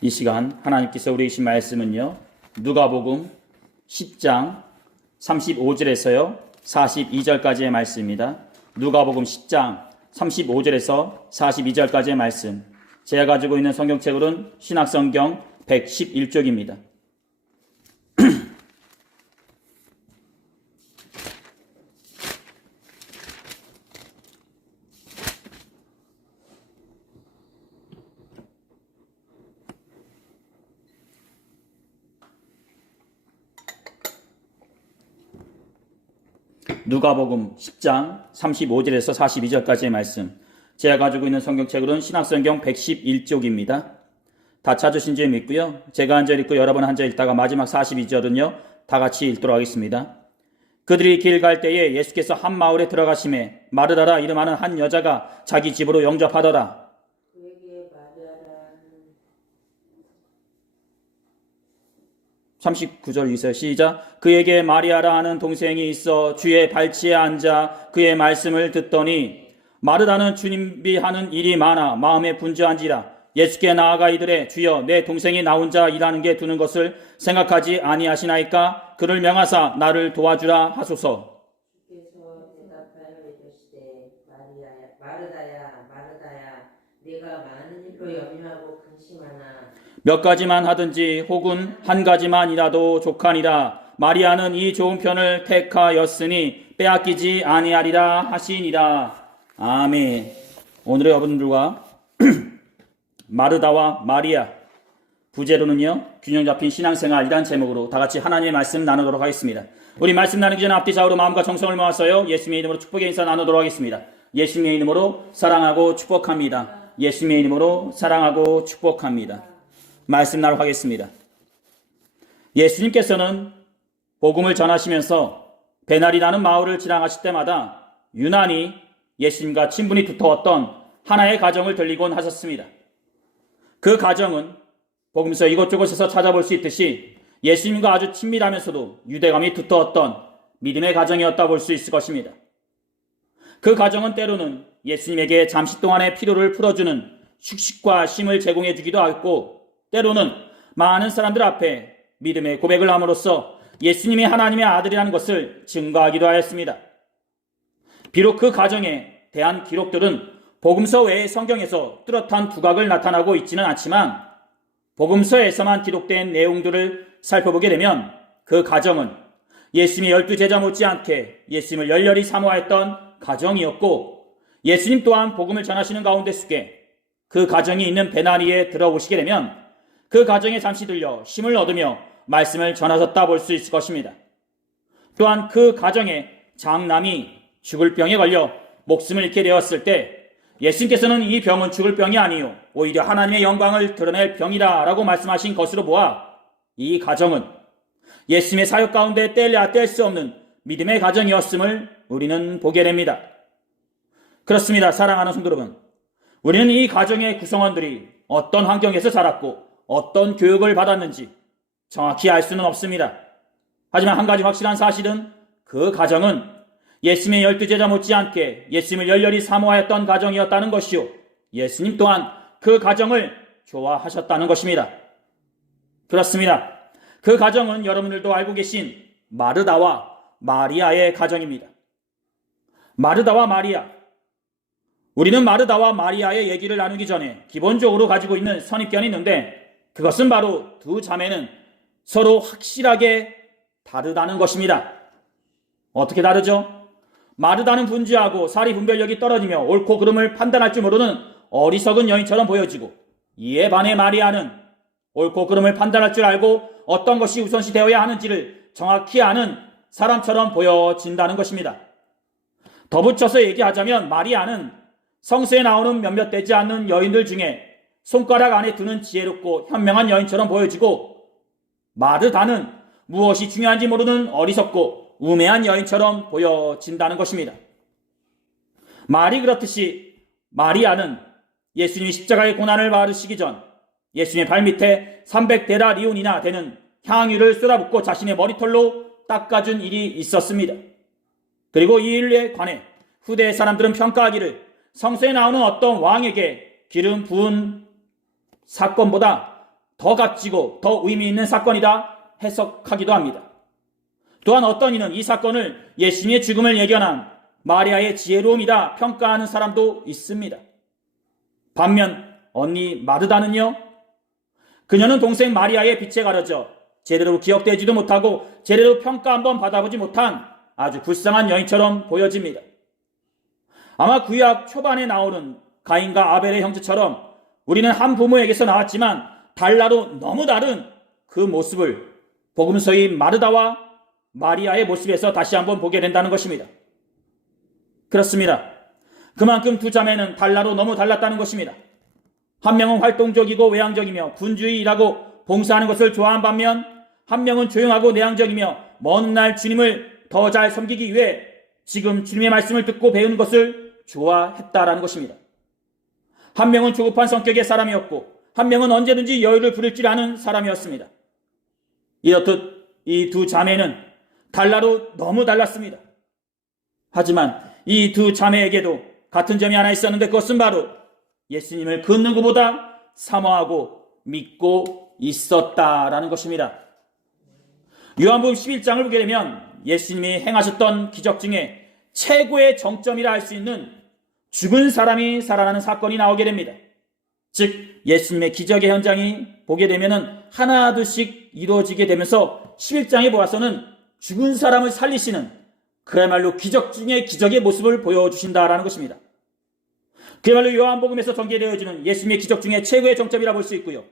이 시간 하나님께서 우리에게 주신 말씀은요, 누가복음 10장 35절에서요 42절까지의 말씀입니다. 누가복음 10장 35절에서 42절까지의 말씀, 제가 가지고 있는 성경책으로는 신약성경 111쪽입니다. 누가복음 10장 35절에서 42절까지의 말씀, 제가 가지고 있는 성경책으로는 신약성경 111쪽입니다. 다 찾으신 줄 믿고요. 제가 한 절 읽고 여러분 한 절 읽다가 마지막 42절은요 다 같이 읽도록 하겠습니다. 그들이 길 갈 때에 예수께서 한 마을에 들어가심에 마르다라 이름하는 한 여자가 자기 집으로 영접하더라. 39절 있어요. 시작. 그에게 마리아라 하는 동생이 있어 주의 발치에 앉아 그의 말씀을 듣더니 마르다는 주님이 하는 일이 많아 마음에 분주한지라 예수께 나아가 이르되 주여 내 동생이 나 혼자 일하는 게 두는 것을 생각하지 아니하시나이까 그를 명하사 나를 도와주라 하소서. 주께서 대답하여 이르시되 마르다야 마르다야 네가 많은 일로 염려하고 근심하나 몇 가지만 하든지 혹은 한 가지만이라도 족하니라. 마리아는 이 좋은 편을 택하였으니 빼앗기지 아니하리라 하시니라. 아멘. 오늘의 여러분들과 마르다와 마리아, 부제로는요 균형 잡힌 신앙생활이란 제목으로 다 같이 하나님의 말씀 나누도록 하겠습니다. 우리 말씀 나누기 전에 앞뒤 좌우로 마음과 정성을 모아서요 예수님의 이름으로 축복의 인사 나누도록 하겠습니다. 예수님의 이름으로 사랑하고 축복합니다. 예수님의 이름으로 사랑하고 축복합니다. 말씀 나누도록 하겠습니다. 예수님께서는 복음을 전하시면서 베날이라는 마을을 지나가실 때마다 유난히 예수님과 친분이 두터웠던 하나의 가정을 들리곤 하셨습니다. 그 가정은 복음서 이곳저곳에서 찾아볼 수 있듯이 예수님과 아주 친밀하면서도 유대감이 두터웠던 믿음의 가정이었다 볼 수 있을 것입니다. 그 가정은 때로는 예수님에게 잠시 동안의 피로를 풀어주는 휴식과 쉼을 제공해 주기도 하고 때로는 많은 사람들 앞에 믿음의 고백을 함으로써 예수님이 하나님의 아들이라는 것을 증거하기도 하였습니다. 비록 그 가정에 대한 기록들은 복음서 외의 성경에서 뚜렷한 두각을 나타나고 있지는 않지만 복음서에서만 기록된 내용들을 살펴보게 되면 그 가정은 예수님의 12제자 못지않게 예수님을 열렬히 사모하였던 가정이었고 예수님 또한 복음을 전하시는 가운데 속에 그 가정이 있는 베나리에 들어오시게 되면 그 가정에 잠시 들려 힘을 얻으며 말씀을 전하셨다 볼 수 있을 것입니다. 또한 그 가정의 장남이 죽을 병에 걸려 목숨을 잃게 되었을 때 예수님께서는 이 병은 죽을 병이 아니요 오히려 하나님의 영광을 드러낼 병이다 라고 말씀하신 것으로 보아 이 가정은 예수님의 사역 가운데 뗄래야 뗄 수 없는 믿음의 가정이었음을 우리는 보게 됩니다. 그렇습니다. 사랑하는 성도 여러분, 우리는 이 가정의 구성원들이 어떤 환경에서 자랐고 어떤 교육을 받았는지 정확히 알 수는 없습니다. 하지만 한 가지 확실한 사실은 그 가정은 예수님의 12제자 못지않게 예수님을 열렬히 사모하였던 가정이었다는 것이요 예수님 또한 그 가정을 좋아하셨다는 것입니다. 그렇습니다. 그 가정은 여러분들도 알고 계신 마르다와 마리아의 가정입니다. 마르다와 마리아, 우리는 마르다와 마리아의 얘기를 나누기 전에 기본적으로 가지고 있는 선입견이 있는데 그것은 바로 두 자매는 서로 확실하게 다르다는 것입니다. 어떻게 다르죠? 마르다는 분주하고 사리 분별력이 떨어지며 옳고 그름을 판단할 줄 모르는 어리석은 여인처럼 보여지고 이에 반해 마리아는 옳고 그름을 판단할 줄 알고 어떤 것이 우선시 되어야 하는지를 정확히 아는 사람처럼 보여진다는 것입니다. 덧붙여서 얘기하자면 마리아는 성서에 나오는 몇몇 되지 않는 여인들 중에 손가락 안에 드는 지혜롭고 현명한 여인처럼 보여지고 마르다는 무엇이 중요한지 모르는 어리석고 우매한 여인처럼 보여진다는 것입니다. 말이 그렇듯이 마리아는 예수님이 십자가의 고난을 받으시기 전 예수님의 발밑에 300데나리온이나 되는 향유를 쏟아붓고 자신의 머리털로 닦아준 일이 있었습니다. 그리고 이 일에 관해 후대의 사람들은 평가하기를 성서에 나오는 어떤 왕에게 기름 부은 사건보다 더 값지고 더 의미 있는 사건이다 해석하기도 합니다. 또한 어떤 이는 이 사건을 예수님의 죽음을 예견한 마리아의 지혜로움이다 평가하는 사람도 있습니다. 반면 언니 마르다는요, 그녀는 동생 마리아의 빛에 가려져 제대로 기억되지도 못하고 제대로 평가 한번 받아보지 못한 아주 불쌍한 여인처럼 보여집니다. 아마 구약 초반에 나오는 가인과 아벨의 형제처럼 우리는 한 부모에게서 나왔지만 달라도 너무 다른 그 모습을 복음서의 마르다와 마리아의 모습에서 다시 한번 보게 된다는 것입니다. 그렇습니다. 그만큼 두 자매는 달라도 너무 달랐다는 것입니다. 한 명은 활동적이고 외향적이며 분주히 일하고 봉사하는 것을 좋아한 반면 한 명은 조용하고 내향적이며 먼 날 주님을 더 잘 섬기기 위해 지금 주님의 말씀을 듣고 배우는 것을 좋아했다라는 것입니다. 한 명은 조급한 성격의 사람이었고 한 명은 언제든지 여유를 부릴 줄 아는 사람이었습니다. 이렇듯 이 두 자매는 달라도 너무 달랐습니다. 하지만 이 두 자매에게도 같은 점이 하나 있었는데 그것은 바로 예수님을 그 누구보다 사모하고 믿고 있었다라는 것입니다. 요한복음 11장을 보게 되면 예수님이 행하셨던 기적 중에 최고의 정점이라 할 수 있는 죽은 사람이 살아나는 사건이 나오게 됩니다. 즉 예수님의 기적의 현장이 보게 되면 하나둘씩 이루어지게 되면서 11장에 보아서는 죽은 사람을 살리시는 그야말로 기적 중에 기적의 모습을 보여주신다라는 것입니다. 그야말로 요한복음에서 전개되어지는 예수님의 기적 중에 최고의 정점이라 볼 수 있고요.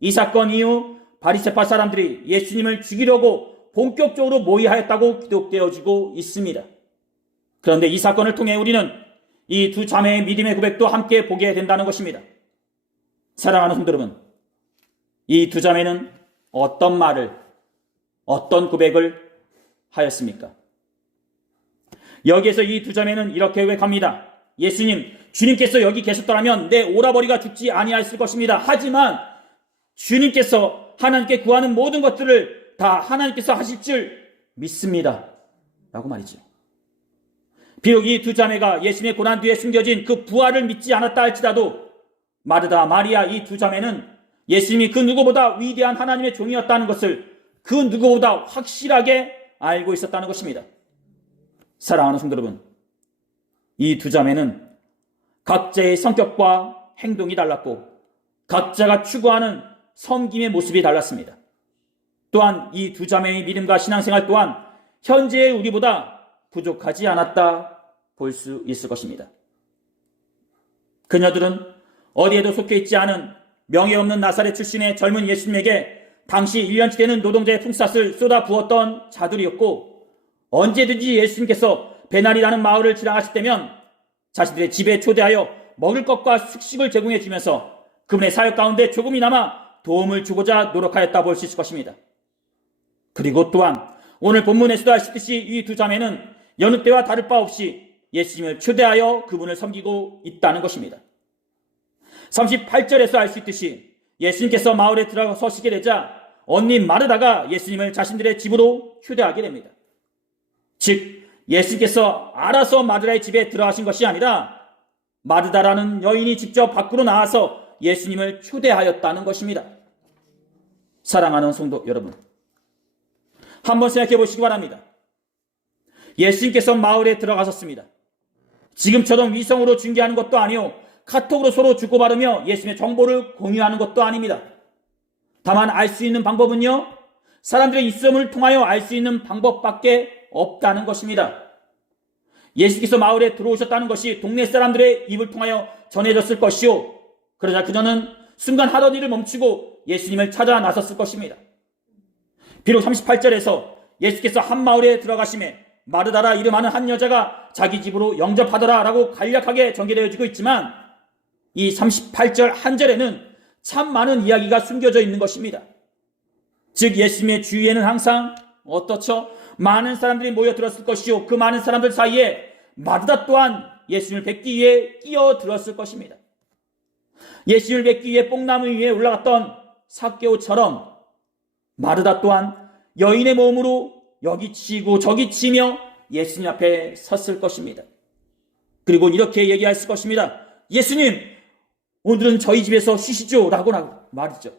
이 사건 이후 바리새파 사람들이 예수님을 죽이려고 본격적으로 모의하였다고 기록되어지고 있습니다. 그런데 이 사건을 통해 우리는 이 두 자매의 믿음의 고백도 함께 보게 된다는 것입니다. 사랑하는 성도 여러분, 이 두 자매는 어떤 말을, 어떤 고백을 하였습니까? 여기에서 이 두 자매는 이렇게 고백합니다. 예수님, 주님께서 여기 계셨더라면 내 오라버니가 죽지 아니하였을 것입니다. 하지만 주님께서 하나님께 구하는 모든 것들을 다 하나님께서 하실 줄 믿습니다. 라고 말이죠. 비록 이 두 자매가 예수님의 고난 뒤에 숨겨진 그 부활을 믿지 않았다 할지라도 마르다, 마리아 이 두 자매는 예수님이 그 누구보다 위대한 하나님의 종이었다는 것을 그 누구보다 확실하게 알고 있었다는 것입니다. 사랑하는 성도 여러분, 이 두 자매는 각자의 성격과 행동이 달랐고 각자가 추구하는 섬김의 모습이 달랐습니다. 또한 이 두 자매의 믿음과 신앙생활 또한 현재의 우리보다 부족하지 않았다 볼 수 있을 것입니다. 그녀들은 어디에도 속해 있지 않은 명예 없는 나사렛 출신의 젊은 예수님에게 당시 1년치 되는 노동자의 품삯을 쏟아 부었던 자들이었고 언제든지 예수님께서 베날이라는 마을을 지나가실 때면 자신들의 집에 초대하여 먹을 것과 숙식을 제공해 주면서 그분의 사역 가운데 조금이나마 도움을 주고자 노력하였다 볼 수 있을 것입니다. 그리고 또한 오늘 본문에서도 아시듯이 이 두 자매는 여느 때와 다를 바 없이 예수님을 초대하여 그분을 섬기고 있다는 것입니다. 38절에서 알 수 있듯이 예수님께서 마을에 들어서시게 되자 언니 마르다가 예수님을 자신들의 집으로 초대하게 됩니다. 즉 예수님께서 알아서 마르다의 집에 들어가신 것이 아니라 마르다라는 여인이 직접 밖으로 나와서 예수님을 초대하였다는 것입니다. 사랑하는 성도 여러분, 한번 생각해 보시기 바랍니다. 예수님께서 마을에 들어가셨습니다. 지금처럼 위성으로 중계하는 것도 아니요 카톡으로 서로 주고받으며 예수님의 정보를 공유하는 것도 아닙니다. 다만 알 수 있는 방법은요, 사람들의 입소문을 통하여 알 수 있는 방법밖에 없다는 것입니다. 예수께서 마을에 들어오셨다는 것이 동네 사람들의 입을 통하여 전해졌을 것이요, 그러자 그녀는 순간 하던 일을 멈추고 예수님을 찾아 나섰을 것입니다. 비록 38절에서 예수께서 한 마을에 들어가심에 마르다라 이름하는 한 여자가 자기 집으로 영접하더라 라고 간략하게 전개되어지고 있지만 이 38절 한 절에는 참 많은 이야기가 숨겨져 있는 것입니다. 즉 예수님의 주위에는 항상 어떻죠? 많은 사람들이 모여들었을 것이요 그 많은 사람들 사이에 마르다 또한 예수님을 뵙기 위해 끼어들었을 것입니다. 예수님을 뵙기 위해 뽕나무 위에 올라갔던 삭개오처럼 마르다 또한 여인의 몸으로 여기 치고 저기 치며 예수님 앞에 섰을 것입니다. 그리고 이렇게 얘기했을 것입니다. 예수님, 오늘은 저희 집에서 쉬시죠 라고 말이죠.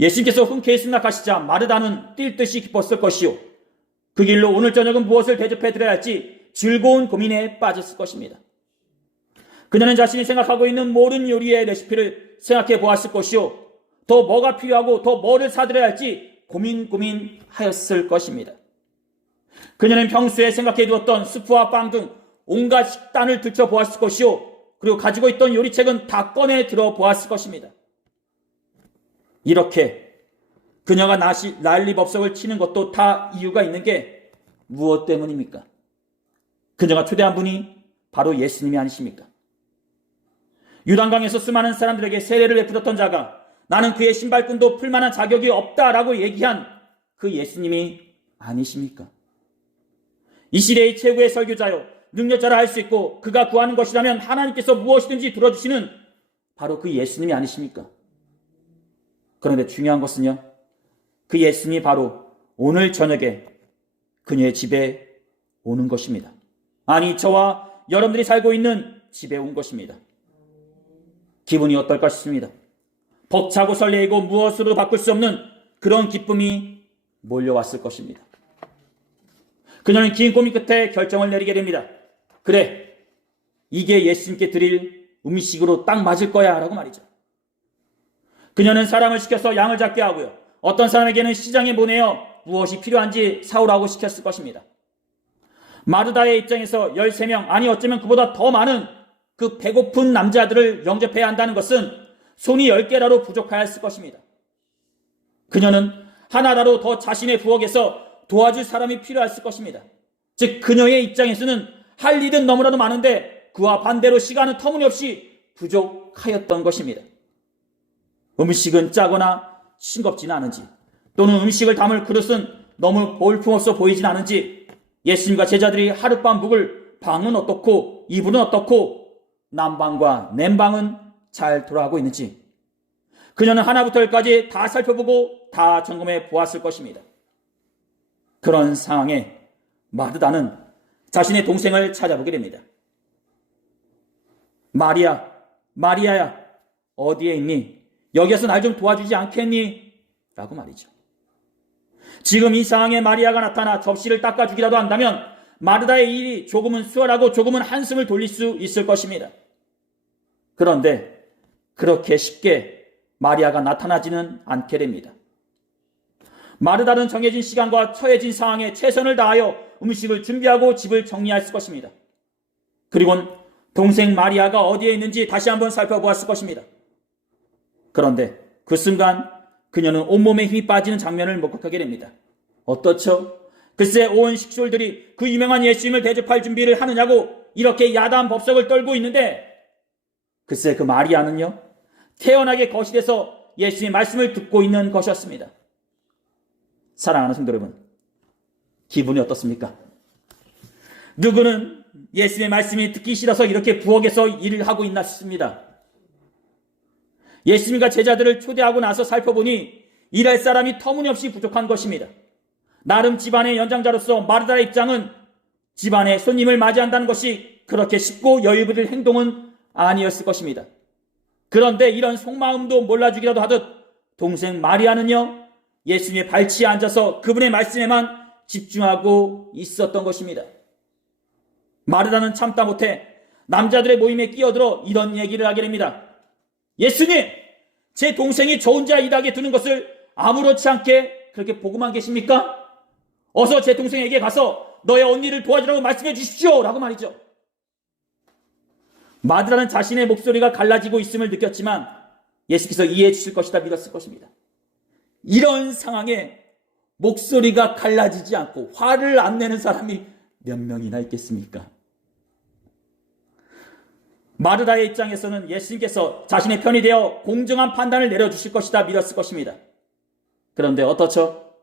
예수님께서 흔쾌히 승낙하시자 마르다는 뛸 듯이 기뻤을 것이요, 그 길로 오늘 저녁은 무엇을 대접해 드려야 할지 즐거운 고민에 빠졌을 것입니다. 그녀는 자신이 생각하고 있는 모든 요리의 레시피를 생각해 보았을 것이요, 더 뭐가 필요하고 더 뭐를 사드려야 할지 고민하였을 것입니다. 그녀는 평소에 생각해 두었던 수프와 빵 등 온갖 식단을 들춰보았을 것이요, 그리고 가지고 있던 요리책은 다 꺼내 들어보았을 것입니다. 이렇게 그녀가 난리법석을 치는 것도 다 이유가 있는 게 무엇 때문입니까? 그녀가 초대한 분이 바로 예수님이 아니십니까? 유단강에서 수많은 사람들에게 세례를 베풀었던 자가 나는 그의 신발끈도 풀 만한 자격이 없다라고 얘기한 그 예수님이 아니십니까? 이 시대의 최고의 설교자요, 능력자라 할 수 있고 그가 구하는 것이라면 하나님께서 무엇이든지 들어주시는 바로 그 예수님이 아니십니까? 그런데 중요한 것은요, 그 예수님이 바로 오늘 저녁에 그녀의 집에 오는 것입니다. 아니, 저와 여러분들이 살고 있는 집에 온 것입니다. 기분이 어떨까 싶습니다. 벅차고 설레이고 무엇으로 바꿀 수 없는 그런 기쁨이 몰려왔을 것입니다. 그녀는 긴 고민 끝에 결정을 내리게 됩니다. 그래, 이게 예수님께 드릴 음식으로 딱 맞을 거야 라고 말이죠. 그녀는 사람을 시켜서 양을 잡게 하고요, 어떤 사람에게는 시장에 보내어 무엇이 필요한지 사오라고 시켰을 것입니다. 마르다의 입장에서 13명, 아니 어쩌면 그보다 더 많은 그 배고픈 남자들을 영접해야 한다는 것은 손이 10개라도 부족하였을 것입니다. 그녀는 하나라도 더 자신의 부엌에서 도와줄 사람이 필요했을 것입니다. 즉, 그녀의 입장에서는 할 일은 너무나도 많은데 그와 반대로 시간은 터무니없이 부족하였던 것입니다. 음식은 짜거나 싱겁지는 않은지, 또는 음식을 담을 그릇은 너무 볼품없어 보이진 않은지, 예수님과 제자들이 하룻밤 묵을 방은 어떻고 이불은 어떻고 난방과 냉방은 잘 돌아가고 있는지 그녀는 하나부터 열까지 다 살펴보고 다 점검해 보았을 것입니다. 그런 상황에 마르다는 자신의 동생을 찾아보게 됩니다. 마리아야, 어디에 있니? 여기에서 날 좀 도와주지 않겠니? 라고 말이죠. 지금 이 상황에 마리아가 나타나 접시를 닦아주기라도 한다면 마르다의 일이 조금은 수월하고 조금은 한숨을 돌릴 수 있을 것입니다. 그런데 그렇게 쉽게 마리아가 나타나지는 않게 됩니다. 마르다는 정해진 시간과 처해진 상황에 최선을 다하여 음식을 준비하고 집을 정리했을 것입니다. 그리고는 동생 마리아가 어디에 있는지 다시 한번 살펴보았을 것입니다. 그런데 그 순간 그녀는 온몸에 힘이 빠지는 장면을 목격하게 됩니다. 어떻죠? 글쎄, 온 식솔들이 그 유명한 예수님을 대접할 준비를 하느냐고 이렇게 야단 법석을 떨고 있는데, 글쎄 그 마리아는요, 태연하게 거실에서 예수님의 말씀을 듣고 있는 것이었습니다. 사랑하는 성도 여러분, 기분이 어떻습니까? 누구는 예수님의 말씀이 듣기 싫어서 이렇게 부엌에서 일을 하고 있나 싶습니다. 예수님과 제자들을 초대하고 나서 살펴보니 일할 사람이 터무니없이 부족한 것입니다. 나름 집안의 연장자로서 마르다의 입장은 집안에 손님을 맞이한다는 것이 그렇게 쉽고 여유 부릴 행동은 아니었을 것입니다. 그런데 이런 속마음도 몰라주기라도 하듯 동생 마리아는요, 예수님의 발치에 앉아서 그분의 말씀에만 집중하고 있었던 것입니다. 마르다는 참다 못해 남자들의 모임에 끼어들어 이런 얘기를 하게 됩니다. 예수님, 제 동생이 저 혼자 일하게 두는 것을 아무렇지 않게 그렇게 보고만 계십니까? 어서 제 동생에게 가서 너의 언니를 도와주라고 말씀해 주십시오 라고 말이죠. 마르다는 자신의 목소리가 갈라지고 있음을 느꼈지만 예수께서 이해해 주실 것이다 믿었을 것입니다. 이런 상황에 목소리가 갈라지지 않고 화를 안 내는 사람이 몇 명이나 있겠습니까? 마르다의 입장에서는 예수님께서 자신의 편이 되어 공정한 판단을 내려주실 것이다 믿었을 것입니다. 그런데 어떻죠?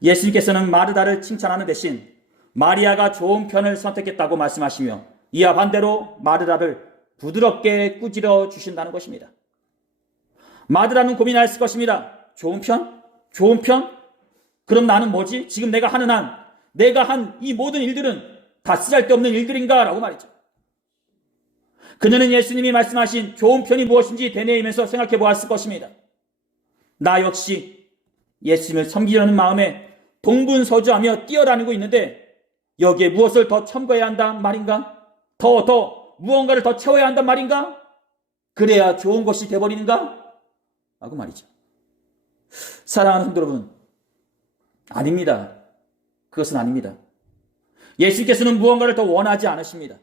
예수님께서는 마르다를 칭찬하는 대신 마리아가 좋은 편을 선택했다고 말씀하시며 이와 반대로 마르다를 부드럽게 꾸짖어 주신다는 것입니다. 마르다는 고민하였을 것입니다. 좋은 편? 좋은 편? 그럼 나는 뭐지? 지금 내가 한 이 모든 일들은 다 쓰잘데없는 일들인가? 라고 말이죠. 그녀는 예수님이 말씀하신 좋은 편이 무엇인지 되뇌이면서 생각해 보았을 것입니다. 나 역시 예수님을 섬기려는 마음에 동분서주하며 뛰어다니고 있는데 여기에 무엇을 더 첨가해야 한단 말인가? 더 무언가를 더 채워야 한단 말인가? 그래야 좋은 것이 돼버리는가? 라고 말이죠. 사랑하는 성도 여러분, 아닙니다. 그것은 아닙니다. 예수님께서는 무언가를 더 원하지 않으십니다.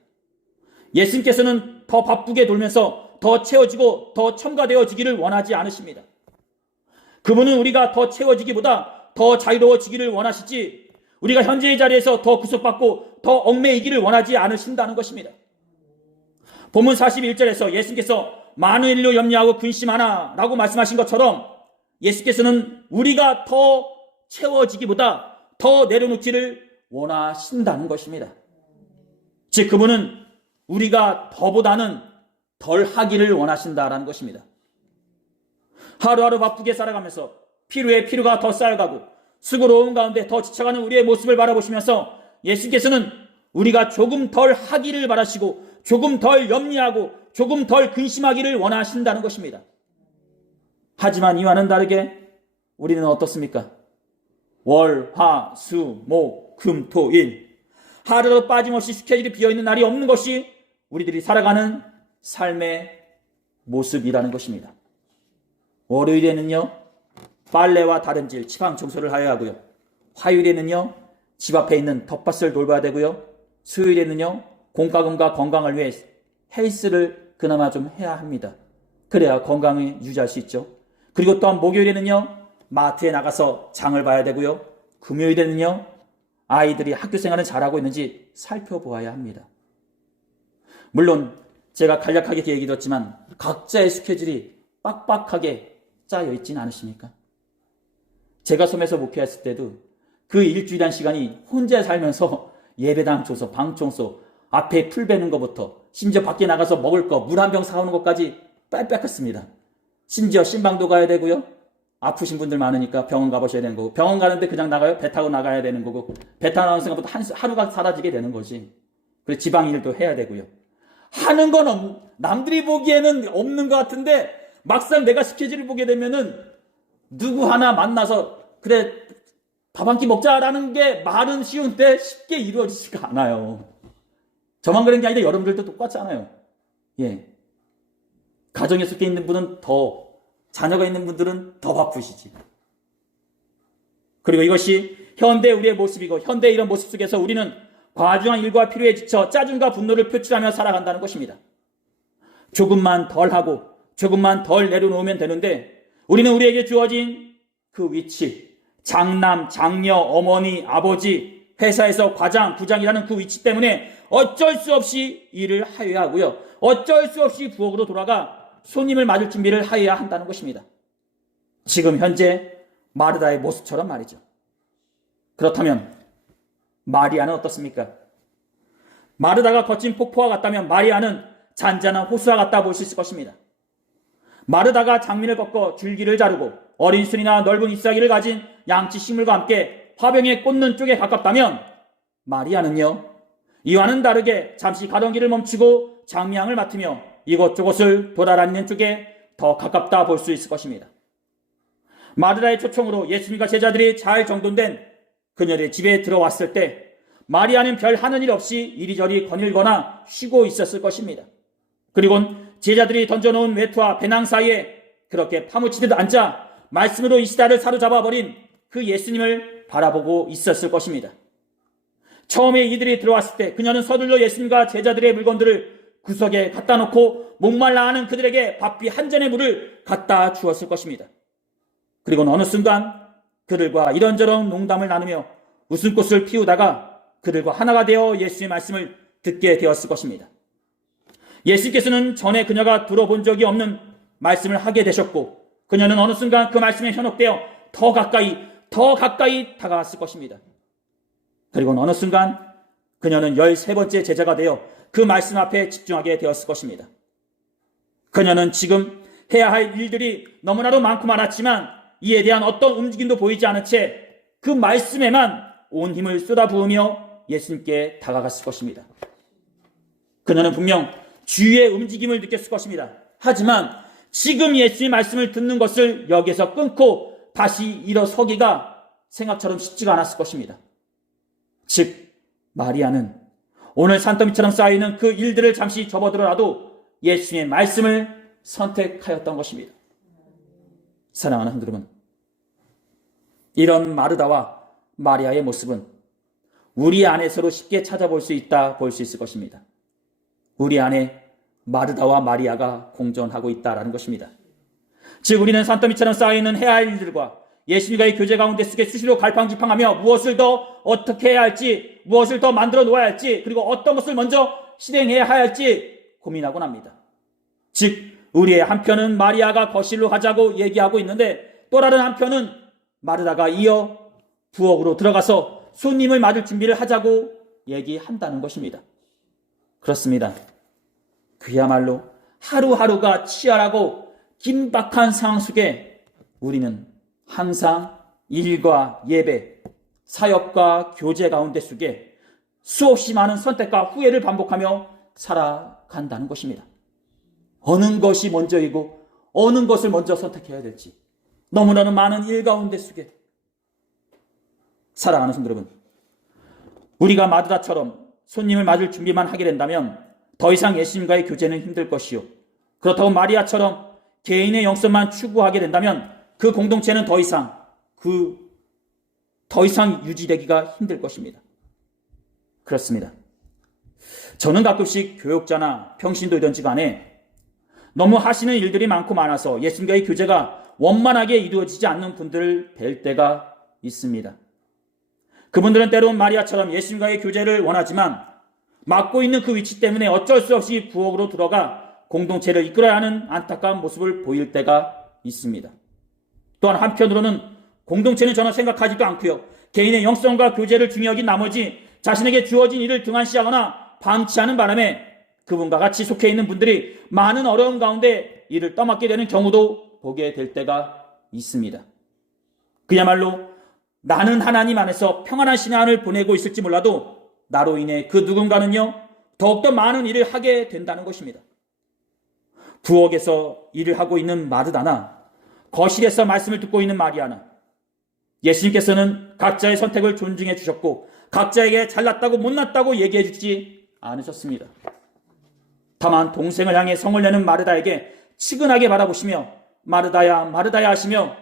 예수님께서는 더 바쁘게 돌면서 더 채워지고 더 첨가되어지기를 원하지 않으십니다. 그분은 우리가 더 채워지기보다 더 자유로워지기를 원하시지, 우리가 현재의 자리에서 더 구속받고 더 얽매이기를 원하지 않으신다는 것입니다. 본문 41절에서 예수님께서 많은 일로 염려하고 근심하나 라고 말씀하신 것처럼 예수께서는 우리가 더 채워지기보다 더 내려놓기를 원하신다는 것입니다. 즉 그분은 우리가 더보다는 덜 하기를 원하신다라는 것입니다. 하루하루 바쁘게 살아가면서 피로에 피로가 더 쌓여가고 수고로운 가운데 더 지쳐가는 우리의 모습을 바라보시면서 예수께서는 우리가 조금 덜 하기를 바라시고 조금 덜 염려하고 조금 덜 근심하기를 원하신다는 것입니다. 하지만 이와는 다르게 우리는 어떻습니까? 월, 화, 수, 목, 금, 토, 일 하루도 빠짐없이 스케줄이 비어있는 날이 없는 것이 우리들이 살아가는 삶의 모습이라는 것입니다. 월요일에는요 빨래와 다림질, 지방 청소를 하여야 하고요. 화요일에는요 집 앞에 있는 텃밭을 돌봐야 되고요. 수요일에는요 공과금과 건강을 위해 헬스를 그나마 좀 해야 합니다. 그래야 건강을 유지할 수 있죠. 그리고 또한 목요일에는요 마트에 나가서 장을 봐야 되고요. 금요일에는요 아이들이 학교 생활은 잘하고 있는지 살펴보아야 합니다. 물론 제가 간략하게 얘기 드렸지만 각자의 스케줄이 빡빡하게 짜여 있지는 않으십니까? 제가 섬에서 목회했을 때도 그 일주일한 시간이 혼자 살면서 예배당 줘서 방 청소, 앞에 풀 베는 것부터 심지어 밖에 나가서 먹을 거, 물 한 병 사오는 것까지 빽빽했습니다. 심지어 신방도 가야 되고요. 아프신 분들 많으니까 병원 가보셔야 되는 거고, 병원 가는데 그냥 나가요? 배 타고 나가야 되는 거고, 배 타고 나가는 순간부터 하루가 사라지게 되는 거지. 그리고 지방 일도 해야 되고요. 하는 건 남들이 보기에는 없는 것 같은데 막상 내가 스케줄을 보게 되면은 누구 하나 만나서 그래 밥 한 끼 먹자라는 게 말은 쉬운데 쉽게 이루어지지가 않아요. 저만 그런 게 아니라 여러분들도 똑같잖아요. 예. 가정에 속해 있는 분은 더, 자녀가 있는 분들은 더 바쁘시지. 그리고 이것이 현대 우리의 모습이고 현대 이런 모습 속에서 우리는 과중한 일과 피로에 지쳐 짜증과 분노를 표출하며 살아간다는 것입니다. 조금만 덜 하고 조금만 덜 내려놓으면 되는데 우리는 우리에게 주어진 그 위치, 장남, 장녀, 어머니, 아버지, 회사에서 과장, 부장이라는 그 위치 때문에 어쩔 수 없이 일을 하여야 하고요. 어쩔 수 없이 부엌으로 돌아가 손님을 맞을 준비를 하여야 한다는 것입니다. 지금 현재 마르다의 모습처럼 말이죠. 그렇다면 마리아는 어떻습니까? 마르다가 거친 폭포와 같다면 마리아는 잔잔한 호수와 같다 볼 수 있을 것입니다. 마르다가 장민을 꺾어 줄기를 자르고 어린 순이나 넓은 잎사귀를 가진 양치 식물과 함께 화병에 꽂는 쪽에 가깝다면 마리아는요 이와는 다르게 잠시 가던 길을 멈추고 장미향을 맡으며 이곳저곳을 돌아다니는 쪽에 더 가깝다 볼 수 있을 것입니다. 마르다의 초청으로 예수님과 제자들이 잘 정돈된 그녀의 집에 들어왔을 때 마리아는 별 하는 일 없이 이리저리 거닐거나 쉬고 있었을 것입니다. 그리고는 제자들이 던져놓은 외투와 배낭 사이에 그렇게 파묻히듯 앉아 말씀으로 이 시다를 사로잡아버린 그 예수님을 바라보고 있었을 것입니다. 처음에 이들이 들어왔을 때 그녀는 서둘러 예수님과 제자들의 물건들을 구석에 갖다 놓고 목말라 하는 그들에게 밥비 한 잔의 물을 갖다 주었을 것입니다. 그리고는 어느 순간 그들과 이런저런 농담을 나누며 웃음꽃을 피우다가 그들과 하나가 되어 예수의 말씀을 듣게 되었을 것입니다. 예수께서는 전에 그녀가 들어본 적이 없는 말씀을 하게 되셨고 그녀는 어느 순간 그 말씀에 현혹되어 더 가까이 다가왔을 것입니다. 그리고 어느 순간 그녀는 13번째 제자가 되어 그 말씀 앞에 집중하게 되었을 것입니다. 그녀는 지금 해야 할 일들이 너무나도 많고 많았지만 이에 대한 어떤 움직임도 보이지 않은 채 그 말씀에만 온 힘을 쏟아부으며 예수님께 다가갔을 것입니다. 그녀는 분명 주위의 움직임을 느꼈을 것입니다. 하지만 지금 예수의 말씀을 듣는 것을 여기에서 끊고 다시 일어서기가 생각처럼 쉽지가 않았을 것입니다. 즉 마리아는 오늘 산더미처럼 쌓이는 그 일들을 잠시 접어들어라도 예수의 말씀을 선택하였던 것입니다. 사랑하는 성도 여러분, 이런 마르다와 마리아의 모습은 우리 안에서도 쉽게 찾아볼 수 있다 볼 수 있을 것입니다. 우리 안에 마르다와 마리아가 공존하고 있다라는 것입니다. 즉 우리는 산더미처럼 쌓여있는 해야 할 일들과 예수님과의 교제 가운데 속에 수시로 갈팡질팡하며 무엇을 더 어떻게 해야 할지, 무엇을 더 만들어 놓아야 할지, 그리고 어떤 것을 먼저 실행해야 할지 고민하곤 합니다. 즉 우리의 한편은 마리아가 거실로 가자고 얘기하고 있는데 또 다른 한편은 마르다가 이어 부엌으로 들어가서 손님을 맞을 준비를 하자고 얘기한다는 것입니다. 그렇습니다. 그야말로 하루하루가 치열하고 긴박한 상황 속에 우리는 항상 일과 예배, 사역과 교제 가운데 속에 수없이 많은 선택과 후회를 반복하며 살아간다는 것입니다. 어느 것이 먼저이고 어느 것을 먼저 선택해야 될지 너무나는 많은 일 가운데 속에 사랑하는 성도 여러분, 우리가 마르다처럼 손님을 맞을 준비만 하게 된다면 더 이상 예수님과의 교제는 힘들 것이요, 그렇다고 마리아처럼 개인의 영성만 추구하게 된다면 그 공동체는 더 이상 유지되기가 힘들 것입니다. 그렇습니다. 저는 가끔씩 교육자나 평신도이든지 간에 너무 하시는 일들이 많고 많아서 예수님과의 교제가 원만하게 이루어지지 않는 분들을 뵐 때가 있습니다. 그분들은 때론 마리아처럼 예수님과의 교제를 원하지만 맡고 있는 그 위치 때문에 어쩔 수 없이 부엌으로 들어가 공동체를 이끌어야 하는 안타까운 모습을 보일 때가 있습니다. 또한 한편으로는 공동체는 전혀 생각하지도 않고요, 개인의 영성과 교제를 중히 여긴 나머지 자신에게 주어진 일을 등한시하거나 방치하는 바람에 그분과 같이 속해 있는 분들이 많은 어려움 가운데 일을 떠맡게 되는 경우도 보게 될 때가 있습니다. 그야말로 나는 하나님 안에서 평안한 시간을 보내고 있을지 몰라도 나로 인해 그 누군가는요 더욱더 많은 일을 하게 된다는 것입니다. 부엌에서 일을 하고 있는 마르다나 거실에서 말씀을 듣고 있는 마리아나, 예수님께서는 각자의 선택을 존중해 주셨고 각자에게 잘났다고 못났다고 얘기해 주지 않으셨습니다. 다만 동생을 향해 성을 내는 마르다에게 치근하게 바라보시며 마르다야 마르다야 하시며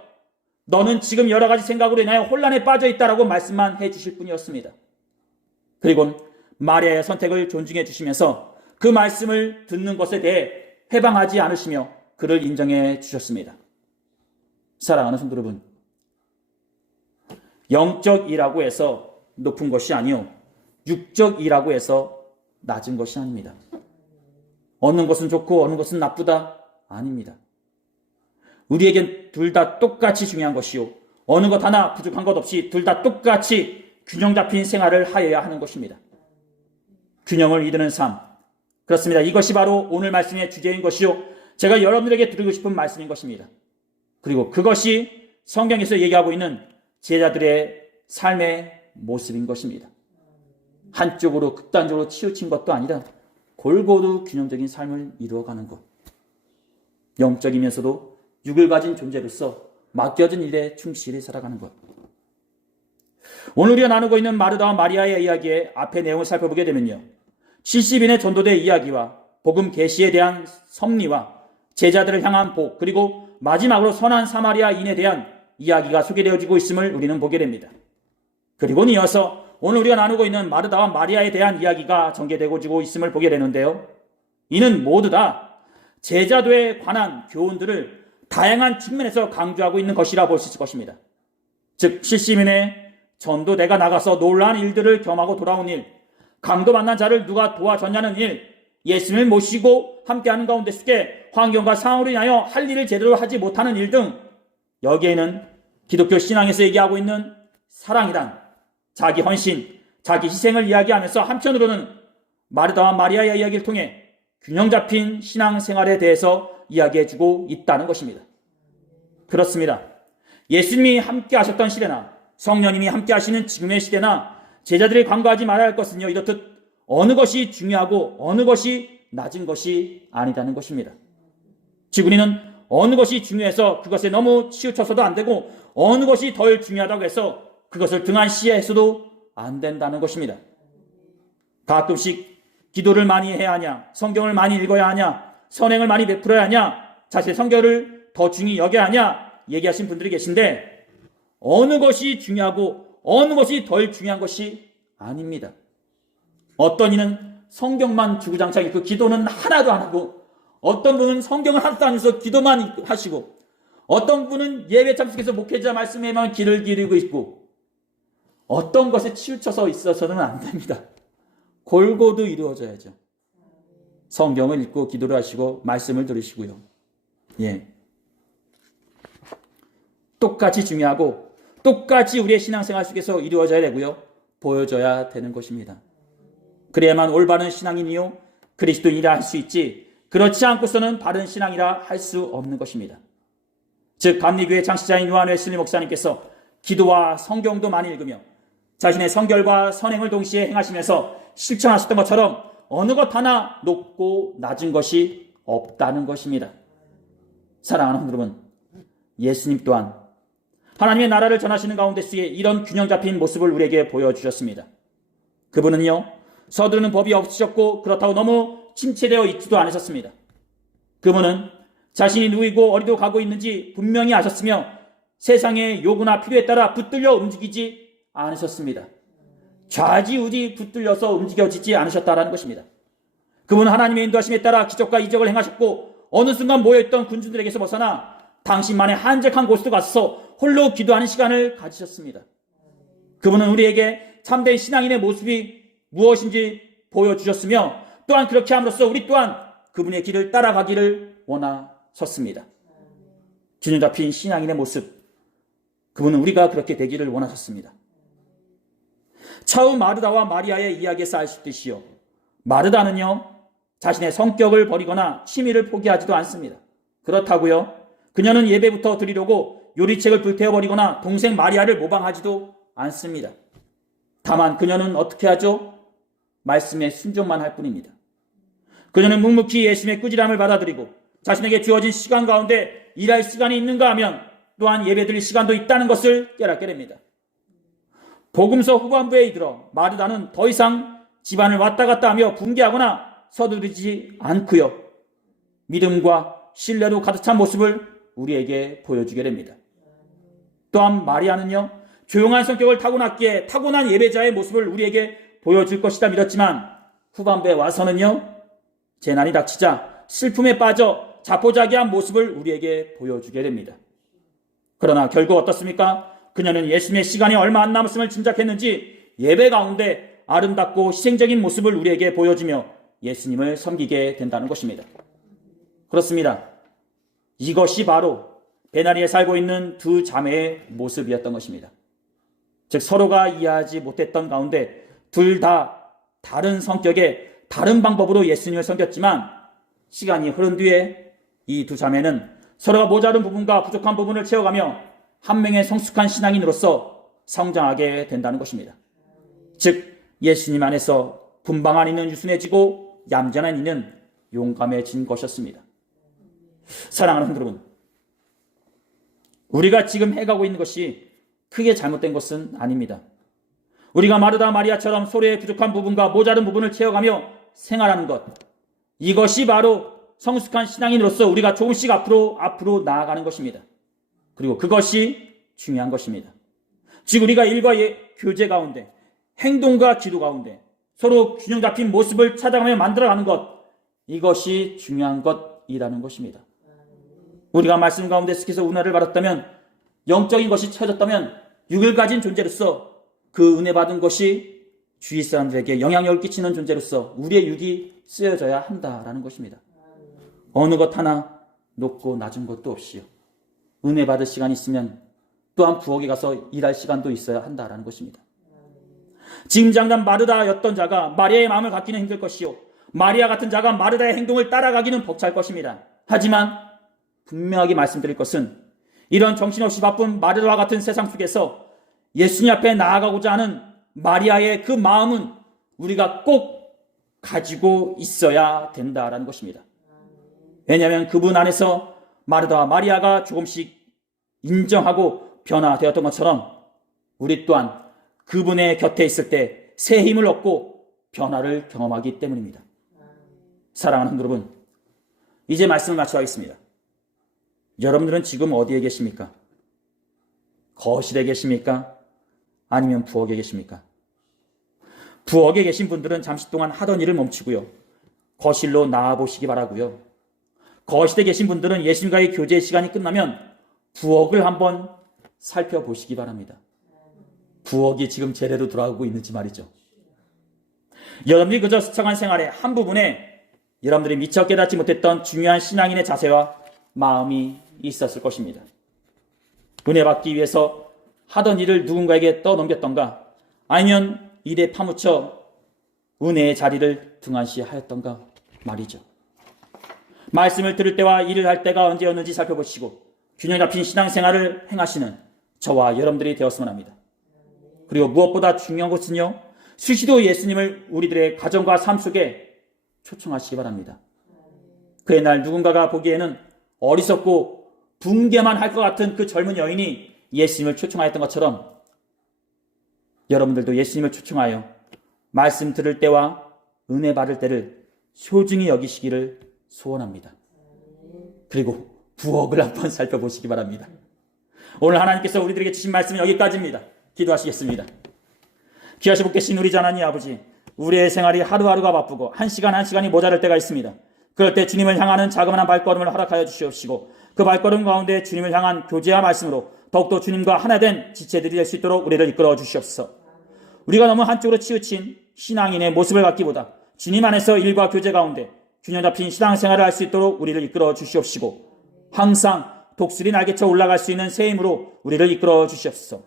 너는 지금 여러 가지 생각으로 인하여 혼란에 빠져 있다라고 말씀만 해 주실 뿐이었습니다. 그리고 마리아의 선택을 존중해 주시면서 그 말씀을 듣는 것에 대해 해방하지 않으시며 그를 인정해 주셨습니다. 사랑하는 성도 여러분, 영적 일이라고 해서 높은 것이 아니요 육적 일이라고 해서 낮은 것이 아닙니다. 어느 것은 좋고 어느 것은 나쁘다? 아닙니다. 우리에겐 둘 다 똑같이 중요한 것이요 어느 것 하나 부족한 것 없이 둘 다 똑같이 균형 잡힌 생활을 하여야 하는 것입니다. 균형을 이루는 삶, 그렇습니다. 이것이 바로 오늘 말씀의 주제인 것이요 제가 여러분들에게 드리고 싶은 말씀인 것입니다. 그리고 그것이 성경에서 얘기하고 있는 제자들의 삶의 모습인 것입니다. 한쪽으로 극단적으로 치우친 것도 아니라 골고루 균형적인 삶을 이루어가는 것, 영적이면서도 육을 가진 존재로서 맡겨진 일에 충실히 살아가는 것. 오늘 우리가 나누고 있는 마르다와 마리아의 이야기의 앞의 내용을 살펴보게 되면요, 70인의 전도대 이야기와 복음 계시에 대한 섭리와 제자들을 향한 복, 그리고 마지막으로 선한 사마리아인에 대한 이야기가 소개되어지고 있음을 우리는 보게 됩니다. 그리고 이어서 오늘 우리가 나누고 있는 마르다와 마리아에 대한 이야기가 전개되고 있음을 보게 되는데요, 이는 모두 다 제자도에 관한 교훈들을 다양한 측면에서 강조하고 있는 것이라 볼 수 있을 것입니다. 즉 70인의 전도대가 나가서 놀라운 일들을 겸하고 돌아온 일, 강도 만난 자를 누가 도와줬냐는 일, 예수님을 모시고 함께하는 가운데 속에 환경과 상황으로 인하여 할 일을 제대로 하지 못하는 일 등, 여기에는 기독교 신앙에서 얘기하고 있는 사랑이란 자기 헌신, 자기 희생을 이야기하면서 한편으로는 마르다와 마리아의 이야기를 통해 균형 잡힌 신앙생활에 대해서 이야기해주고 있다는 것입니다. 그렇습니다. 예수님이 함께 하셨던 시대나 성령님이 함께 하시는 지금의 시대나 제자들이 간과하지 말아야 할 것은요, 이렇듯 어느 것이 중요하고 어느 것이 낮은 것이 아니라는 것입니다. 즉 우리는 어느 것이 중요해서 그것에 너무 치우쳐서도 안 되고 어느 것이 덜 중요하다고 해서 그것을 등한시해서도 안 된다는 것입니다. 가끔씩 기도를 많이 해야 하냐, 성경을 많이 읽어야 하냐, 선행을 많이 베풀어야 하냐, 자신의 성결을 더 중히 여겨야 하냐 얘기하신 분들이 계신데 어느 것이 중요하고 어느 것이 덜 중요한 것이 아닙니다. 어떤 이는 성경만 주구장창 읽고 기도는 하나도 안 하고, 어떤 분은 성경을 하나도 안 읽어서 기도만 하시고, 어떤 분은 예배 참석해서 목회자 말씀에만 귀를 기울이고 있고, 어떤 것에 치우쳐서 있어서는 안 됩니다. 골고루 이루어져야죠. 성경을 읽고 기도를 하시고 말씀을 들으시고요. 예. 똑같이 중요하고 똑같이 우리의 신앙생활 속에서 이루어져야 되고요. 보여져야 되는 것입니다. 그래야만 올바른 신앙인이요 그리스도인이라 할 수 있지, 그렇지 않고서는 바른 신앙이라 할 수 없는 것입니다. 즉 감리교회 창시자인 요한 웨슬리 목사님께서 기도와 성경도 많이 읽으며 자신의 성결과 선행을 동시에 행하시면서 실천하셨던 것처럼 어느 것 하나 높고 낮은 것이 없다는 것입니다. 사랑하는 여러분, 예수님 또한 하나님의 나라를 전하시는 가운데 속에 이런 균형 잡힌 모습을 우리에게 보여주셨습니다. 그분은요, 서두르는 법이 없으셨고 그렇다고 너무 침체되어 있지도 않으셨습니다. 그분은 자신이 누구이고 어디로 가고 있는지 분명히 아셨으며 세상의 요구나 필요에 따라 붙들려 움직이지 않으셨습니다. 좌지우지 붙들려서 움직여지지 않으셨다라는 것입니다. 그분은 하나님의 인도하심에 따라 기적과 이적을 행하셨고 어느 순간 모여있던 군주들에게서 벗어나 당신만의 한적한 곳으로 가서 홀로 기도하는 시간을 가지셨습니다. 그분은 우리에게 참된 신앙인의 모습이 무엇인지 보여주셨으며 또한 그렇게 함으로써 우리 또한 그분의 길을 따라가기를 원하셨습니다. 균형 잡힌 신앙인의 모습, 그분은 우리가 그렇게 되기를 원하셨습니다. 처음 마르다와 마리아의 이야기에서 알 수 있듯이요, 마르다는요 자신의 성격을 버리거나 취미를 포기하지도 않습니다. 그렇다고요 그녀는 예배부터 드리려고 요리책을 불태워버리거나 동생 마리아를 모방하지도 않습니다. 다만 그녀는 어떻게 하죠? 말씀에 순종만 할 뿐입니다. 그녀는 묵묵히 예수님의 꾸지람을 받아들이고 자신에게 주어진 시간 가운데 일할 시간이 있는가 하면 또한 예배드릴 시간도 있다는 것을 깨닫게 됩니다. 복음서 후반부에 이르러 마르다는 더 이상 집안을 왔다 갔다 하며 붕괴하거나 서두르지 않고요, 믿음과 신뢰로 가득 찬 모습을 우리에게 보여주게 됩니다. 또한 마리아는요 조용한 성격을 타고났기에 타고난 예배자의 모습을 우리에게 보여줄 것이다 믿었지만 후반부에 와서는요 재난이 닥치자 슬픔에 빠져 자포자기한 모습을 우리에게 보여주게 됩니다. 그러나 결국 어떻습니까? 그녀는 예수님의 시간이 얼마 안 남았음을 짐작했는지 예배 가운데 아름답고 희생적인 모습을 우리에게 보여주며 예수님을 섬기게 된다는 것입니다. 그렇습니다. 이것이 바로 베나리에 살고 있는 두 자매의 모습이었던 것입니다. 즉 서로가 이해하지 못했던 가운데 둘 다 다른 성격의 다른 방법으로 예수님을 섬겼지만 시간이 흐른 뒤에 이 두 자매는 서로가 모자른 부분과 부족한 부분을 채워가며 한 명의 성숙한 신앙인으로서 성장하게 된다는 것입니다. 즉 예수님 안에서 분방한 이는 유순해지고 얌전한 이는 용감해진 것이었습니다. 사랑하는 여러분, 우리가 지금 해가고 있는 것이 크게 잘못된 것은 아닙니다. 우리가 마르다 마리아처럼 서로의 부족한 부분과 모자른 부분을 채워가며 생활하는 것, 이것이 바로 성숙한 신앙인으로서 우리가 조금씩 앞으로 나아가는 것입니다. 그리고 그것이 중요한 것입니다. 즉 우리가 일과 교제 가운데, 행동과 기도 가운데 서로 균형 잡힌 모습을 찾아가며 만들어가는 것, 이것이 중요한 것이라는 것입니다. 우리가 말씀 가운데 속해서 은혜를 받았다면, 영적인 것이 채워졌다면 육을 가진 존재로서 그 은혜 받은 것이 주위 사람들에게 영향력을 끼치는 존재로서 우리의 육이 쓰여져야 한다라는 것입니다. 어느 것 하나 높고 낮은 것도 없이요, 은혜 받을 시간이 있으면 또한 부엌에 가서 일할 시간도 있어야 한다라는 것입니다. 지금 장단 마르다였던 자가 마리아의 마음을 갖기는 힘들 것이요, 마리아 같은 자가 마르다의 행동을 따라가기는 벅찰 것입니다. 하지만 분명하게 말씀드릴 것은 이런 정신없이 바쁜 마르다와 같은 세상 속에서 예수님 앞에 나아가고자 하는 마리아의 그 마음은 우리가 꼭 가지고 있어야 된다라는 것입니다. 왜냐하면 그분 안에서 마르다와 마리아가 조금씩 인정하고 변화되었던 것처럼 우리 또한 그분의 곁에 있을 때 새 힘을 얻고 변화를 경험하기 때문입니다. 사랑하는 성도 여러분, 이제 말씀을 마치겠습니다. 여러분들은 지금 어디에 계십니까? 거실에 계십니까? 아니면 부엌에 계십니까? 부엌에 계신 분들은 잠시 동안 하던 일을 멈추고요. 거실로 나와보시기 바라고요. 거실에 계신 분들은 예수님과의 교제 시간이 끝나면 부엌을 한번 살펴보시기 바랍니다. 부엌이 지금 제대로 돌아가고 있는지 말이죠. 여러분들이 그저 스쳐간 생활의 한 부분에 여러분들이 미처 깨닫지 못했던 중요한 신앙인의 자세와 마음이 있었을 것입니다. 은혜 받기 위해서 하던 일을 누군가에게 떠넘겼던가, 아니면 일에 파묻혀 은혜의 자리를 등한시하였던가 말이죠. 말씀을 들을 때와 일을 할 때가 언제였는지 살펴보시고 균형 잡힌 신앙생활을 행하시는 저와 여러분들이 되었으면 합니다. 그리고 무엇보다 중요한 것은요, 수시로 예수님을 우리들의 가정과 삶 속에 초청하시기 바랍니다. 그의 날 누군가가 보기에는 어리석고 붕괴만 할 것 같은 그 젊은 여인이 예수님을 초청하였던 것처럼 여러분들도 예수님을 초청하여 말씀 들을 때와 은혜 받을 때를 소중히 여기시기를 소원합니다. 그리고 부엌을 한번 살펴보시기 바랍니다. 오늘 하나님께서 우리들에게 주신 말씀은 여기까지입니다. 기도하시겠습니다. 귀하시 복 계신 우리 하나님 아버지, 우리의 생활이 하루하루가 바쁘고 한 시간 한 시간이 모자랄 때가 있습니다. 그럴 때 주님을 향하는 자그마한 발걸음을 허락하여 주시옵시고 그 발걸음 가운데 주님을 향한 교제와 말씀으로 더욱더 주님과 하나된 지체들이 될 수 있도록 우리를 이끌어 주시옵소서. 우리가 너무 한쪽으로 치우친 신앙인의 모습을 갖기보다 주님 안에서 일과 교제 가운데 균형 잡힌 신앙생활을 할 수 있도록 우리를 이끌어 주시옵시고 항상 독수리 날개쳐 올라갈 수 있는 새 힘으로 우리를 이끌어 주시옵소서.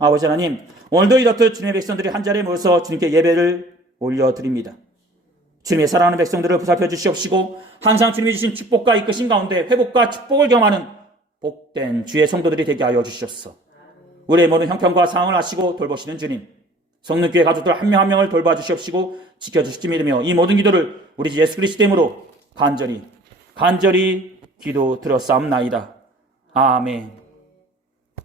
아버지 하나님, 오늘도 이렇듯 주님의 백성들이 한자리에 모여서 주님께 예배를 올려드립니다. 주님의 사랑하는 백성들을 보살펴 주시옵시고 항상 주님이 주신 축복과 이끄신 가운데 회복과 축복을 경험하는 복된 주의 성도들이 되게 하여 주시옵소서. 우리의 모든 형편과 상황을 아시고 돌보시는 주님, 성령교회 가족들 한 명 한 명을 돌봐 주시옵시고 지켜주시기 믿으며 이 모든 기도를 우리 주 예수 그리스도 이름으로 간절히 기도 드렸사옵나이다. 아멘.